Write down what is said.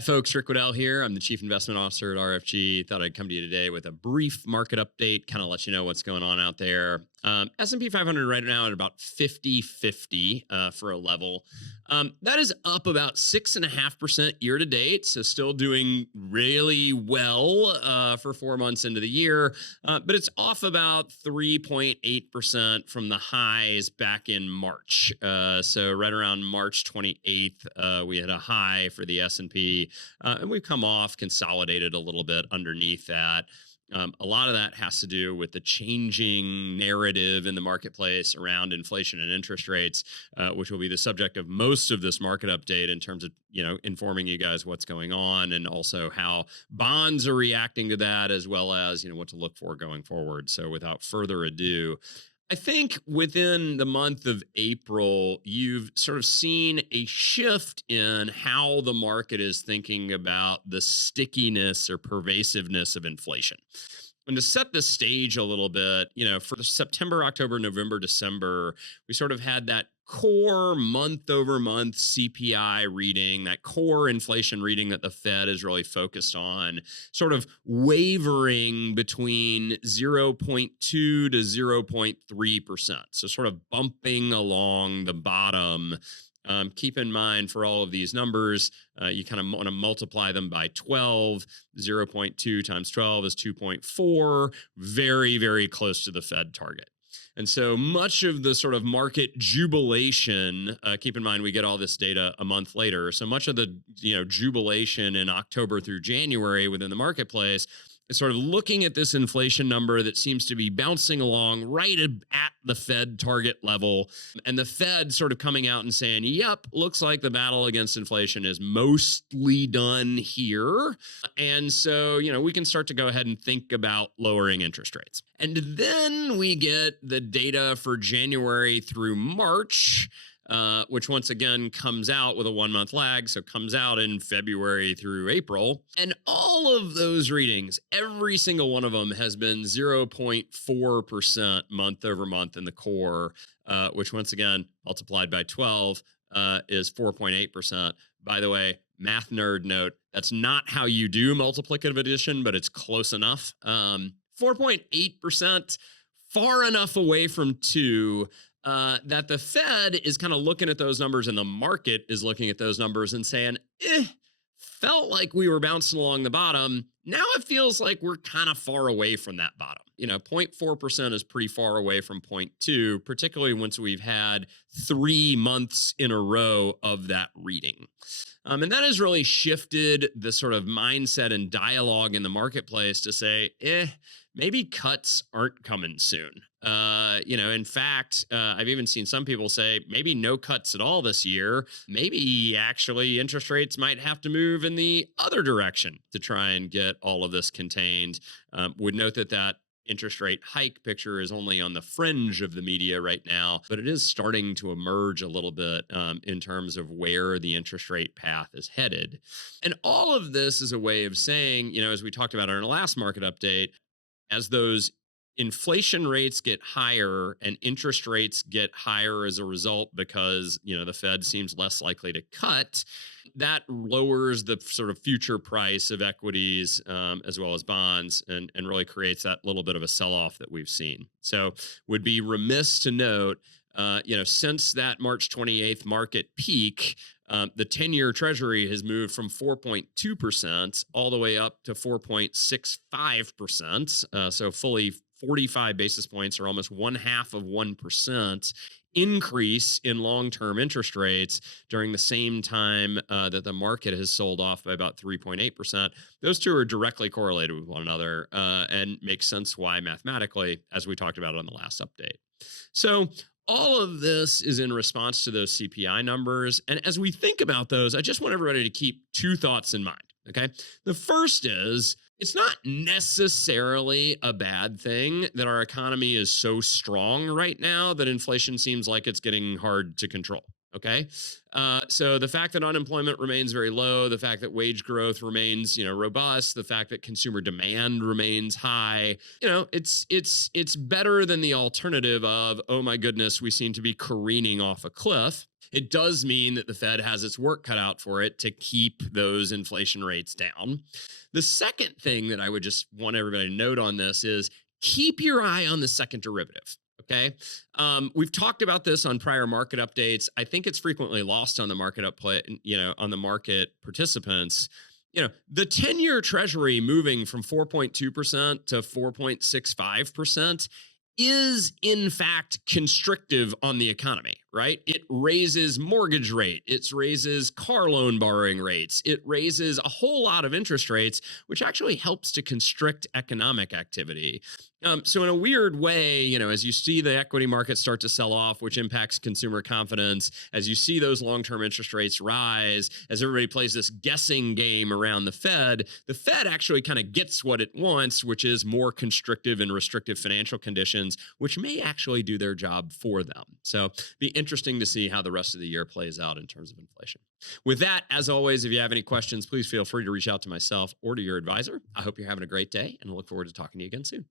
Hi, folks. Rick Wedell here. I'm the Chief Investment Officer at RFG. Thought I'd come to you today with a brief market update, kind of let you know what's going on out there. S&P 500 right now at about 50-50 for a level. That is up about 6.5% year to date, so still doing really well for 4 months into the year. But it's off about 3.8% from the highs back in March. So right around March 28th, we had a high for the S&P, and we've come off, consolidated a little bit underneath that. A lot of that has to do with the changing narrative in the marketplace around inflation and interest rates, which will be the subject of most of this market update in terms of, informing you guys what's going on and also how bonds are reacting to that, as well as, what to look for going forward. So without further ado, I think within the month of April, you've sort of seen a shift in how the market is thinking about the stickiness or pervasiveness of inflation. And to set the stage a little bit, for the September, October, November, December, we sort of had that core month over month CPI reading, that core inflation reading that the Fed is really focused on, sort of wavering between 0.2 to 0.3%. So sort of bumping along the bottom. Keep in mind for all of these numbers, you kind of want to multiply them by 12. 0.2 times 12 is 2.4, very, very close to the Fed target. And so much of the sort of market jubilation, keep in mind we get all this data a month later. So much of the jubilation in October through January within the marketplace is sort of looking at this inflation number that seems to be bouncing along right at the Fed target level. And the Fed sort of coming out and saying, yep, looks like the battle against inflation is mostly done here. And so, we can start to go ahead and think about lowering interest rates. And then we get the data for January through March, which once again comes out with a 1 month lag. So comes out in February through April. And all of those readings, every single one of them has been 0.4% month over month in the core, which once again, multiplied by 12 is 4.8%. By the way, math nerd note, that's not how you do multiplicative addition, but it's close enough. 4.8%, far enough away from 2 that the Fed is kind of looking at those numbers and the market is looking at those numbers and saying, felt like we were bouncing along the bottom. Now it feels like we're kind of far away from that bottom. 0.4% is pretty far away from 0.2, particularly once we've had 3 months in a row of that reading. And that has really shifted the sort of mindset and dialogue in the marketplace to say, maybe cuts aren't coming soon. In fact, I've even seen some people say maybe no cuts at all this year. Maybe actually interest rates might have to move in the other direction to try and get all of this contained. Would note that interest rate hike picture is only on the fringe of the media right now, but it is starting to emerge a little bit in terms of where the interest rate path is headed. And all of this is a way of saying, as we talked about in our last market update, as those inflation rates get higher and interest rates get higher as a result because, the Fed seems less likely to cut, that lowers the sort of future price of equities as well as bonds and really creates that little bit of a sell-off that we've seen. So would be remiss to note, since that March 28th market peak, the 10-year Treasury has moved from 4.2% all the way up to 4.65%. So fully 45 basis points, or almost 0.5% increase in long-term interest rates during the same time that the market has sold off by about 3.8%. Those two are directly correlated with one another and make sense why mathematically, as we talked about on the last update. So all of this is in response to those CPI numbers. And as we think about those, I just want everybody to keep 2 thoughts in mind. Okay. The first is it's not necessarily a bad thing that our economy is so strong right now that inflation seems like it's getting hard to control. Okay. So the fact that unemployment remains very low, the fact that wage growth remains, robust, the fact that consumer demand remains high, it's better than the alternative of, oh my goodness, we seem to be careening off a cliff. It does mean that the Fed has its work cut out for it to keep those inflation rates down. The second thing that I would just want everybody to note on this is keep your eye on the second derivative. Okay. We've talked about this on prior market updates. I think it's frequently lost on the market on the market participants. The 10-year treasury moving from 4.2% to 4.65% is in fact constrictive on the economy, right? It raises mortgage rate, it raises car loan borrowing rates, it raises a whole lot of interest rates, which actually helps to constrict economic activity. So in a weird way, as you see the equity markets start to sell off, which impacts consumer confidence, as you see those long-term interest rates rise, as everybody plays this guessing game around the Fed actually kind of gets what it wants, which is more constrictive and restrictive financial conditions, which may actually do their job for them. So be interesting to see how the rest of the year plays out in terms of inflation. With that, as always, if you have any questions, please feel free to reach out to myself or to your advisor. I hope you're having a great day and I look forward to talking to you again soon.